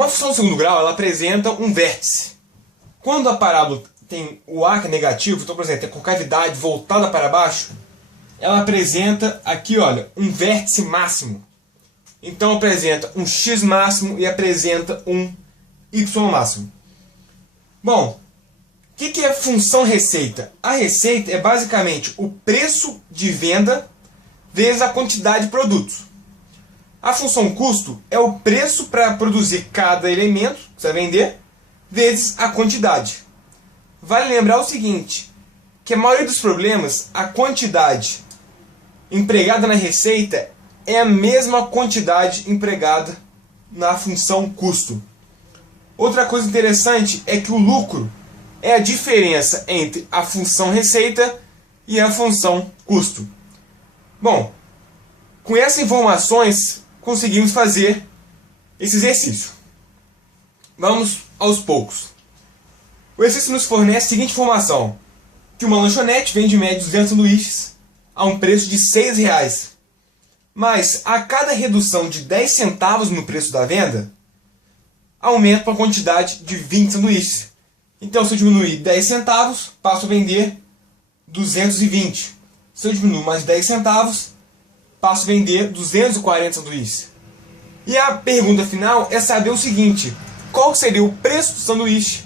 Uma função de segundo grau ela apresenta um vértice. Quando a parábola tem o A que é negativo, então, por exemplo, tem a concavidade voltada para baixo, ela apresenta aqui, olha, um vértice máximo. Então apresenta um x máximo e apresenta um y máximo. Bom, o que é função receita? A receita é basicamente o preço de venda vezes a quantidade de produtos. A função custo é o preço para produzir cada elemento que você vai vender vezes a quantidade. Vale lembrar o seguinte, que a maioria dos problemas, a quantidade empregada na receita é a mesma quantidade empregada na função custo. Outra coisa interessante é que o lucro é a diferença entre a função receita e a função custo. Bom, com essas informações conseguimos fazer esse exercício. Vamos aos poucos. O exercício nos fornece a seguinte informação, que uma lanchonete vende em média 200 sanduíches a um preço de R$6, mas a cada redução de 10 centavos no preço da venda, aumenta para a quantidade de 20 sanduíches. Então, se eu diminuir 10 centavos, passo a vender 220. Se eu diminuir mais 10 centavos, passo a vender 240 sanduíches. E a pergunta final é saber o seguinte, qual seria o preço do sanduíche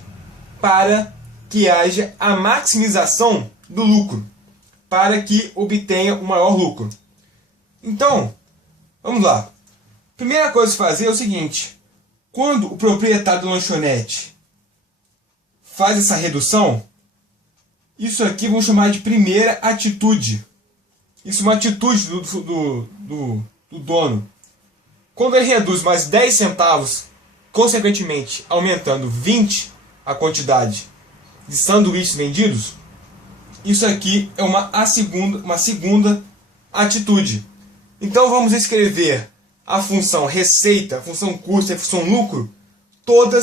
para que haja a maximização do lucro, para que obtenha o maior lucro. Então, vamos lá. Primeira coisa a fazer é o seguinte, quando o proprietário da lanchonete faz essa redução, isso aqui vamos chamar de primeira atitude. Isso é uma atitude do dono. Quando ele reduz mais 10 centavos, consequentemente aumentando 20 a quantidade de sanduíches vendidos, isso aqui é uma segunda atitude. Então vamos escrever a função receita, a função custo e a função lucro, toda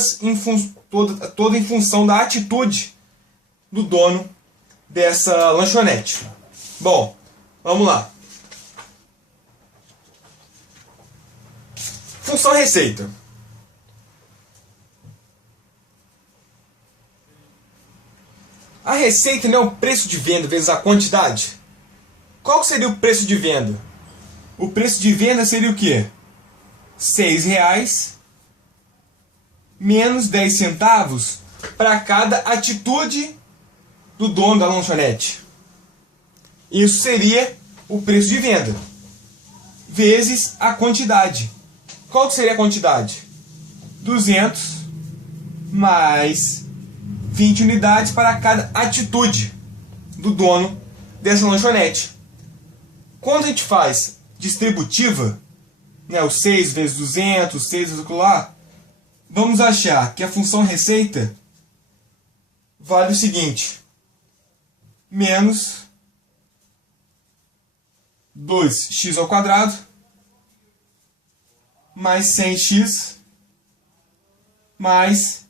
em função da atitude do dono dessa lanchonete. Bom, vamos lá. Função receita. A receita não é o preço de venda vezes a quantidade. Qual seria o preço de venda? O preço de venda seria o quê? R$6 menos 10 centavos para cada atitude do dono da lanchonete. Isso seria o preço de venda vezes a quantidade. Qual que seria a quantidade? 200 mais 20 unidades para cada atitude do dono dessa lanchonete. Quando a gente faz distributiva, né, o 6 vezes 200, 6 vezes lá, vamos achar que a função receita vale o seguinte, menos 2x ao quadrado mais 100x mais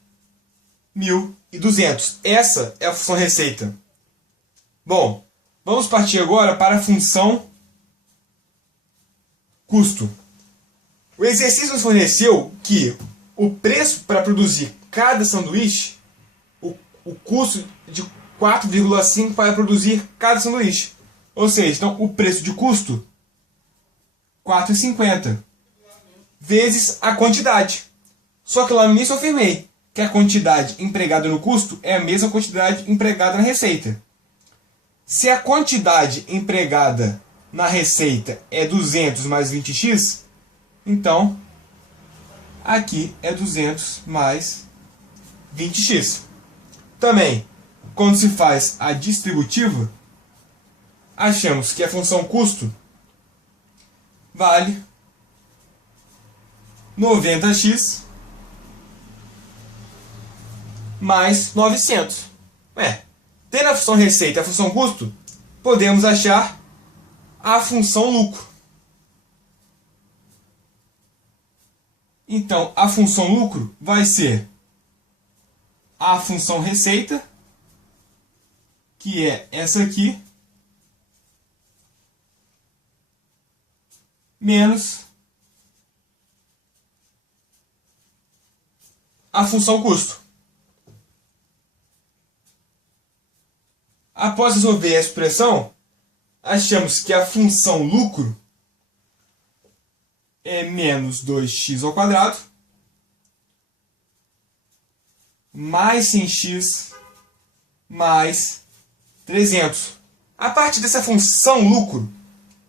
1.200. Essa é a função receita. Bom, vamos partir agora para a função custo. O exercício nos forneceu que o preço para produzir cada sanduíche, o custo de 4,5 para produzir cada sanduíche. Ou seja, então o preço de custo, 4,50 vezes a quantidade. Só que lá no início eu afirmei que a quantidade empregada no custo é a mesma quantidade empregada na receita. Se a quantidade empregada na receita é 200 mais 20x, então aqui é 200 mais 20x. Também, quando se faz a distributiva, achamos que a função custo vale 90x mais 900. Tendo a função receita e a função custo, podemos achar a função lucro. Então, a função lucro vai ser a função receita, que é essa aqui, menos a função custo. Após resolver essa expressão, achamos que a função lucro é menos 2x ao quadrado mais 100x mais 300. A partir dessa função lucro,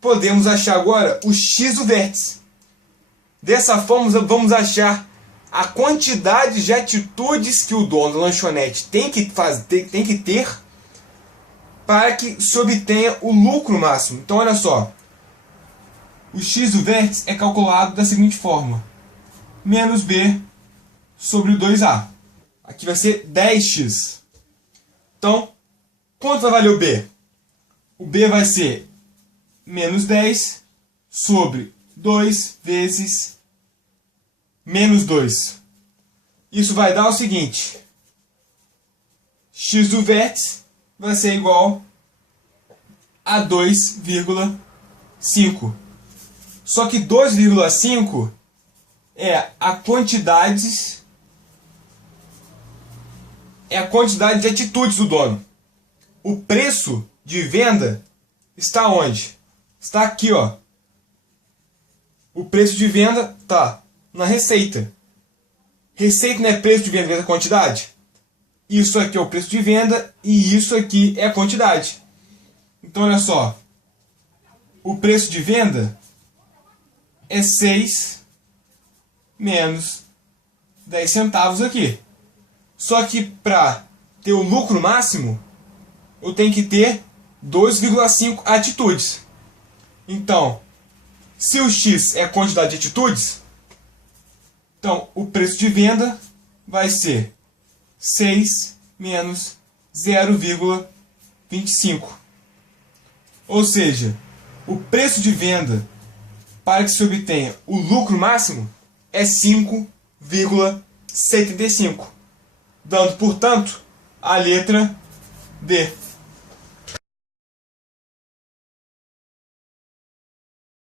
podemos achar agora o x do vértice. Dessa forma, vamos achar a quantidade de atitudes que o dono da lanchonete tem que ter para que se obtenha o lucro máximo. Então, olha só. O x do vértice é calculado da seguinte forma. Menos b sobre o 2a. Aqui vai ser 10x. Então, quanto vai valer o b? O b vai ser menos 10 sobre 2 vezes menos 2. Isso vai dar o seguinte. X do vértice vai ser igual a 2,5. Só que 2,5 é a quantidade de atitudes do dono. O preço de venda está onde? Está aqui, ó. O preço de venda está na receita. Receita não é preço de venda vezes a quantidade? Isso aqui é o preço de venda e isso aqui é a quantidade. Então, olha só. O preço de venda é 6 menos 10 centavos aqui. Só que para ter o lucro máximo, eu tenho que ter 2,5 atitudes. Então, se o x é a quantidade de atitudes, então o preço de venda vai ser 6 menos 0,25. Ou seja, o preço de venda para que se obtenha o lucro máximo é 5,75. Dando, portanto, a letra D.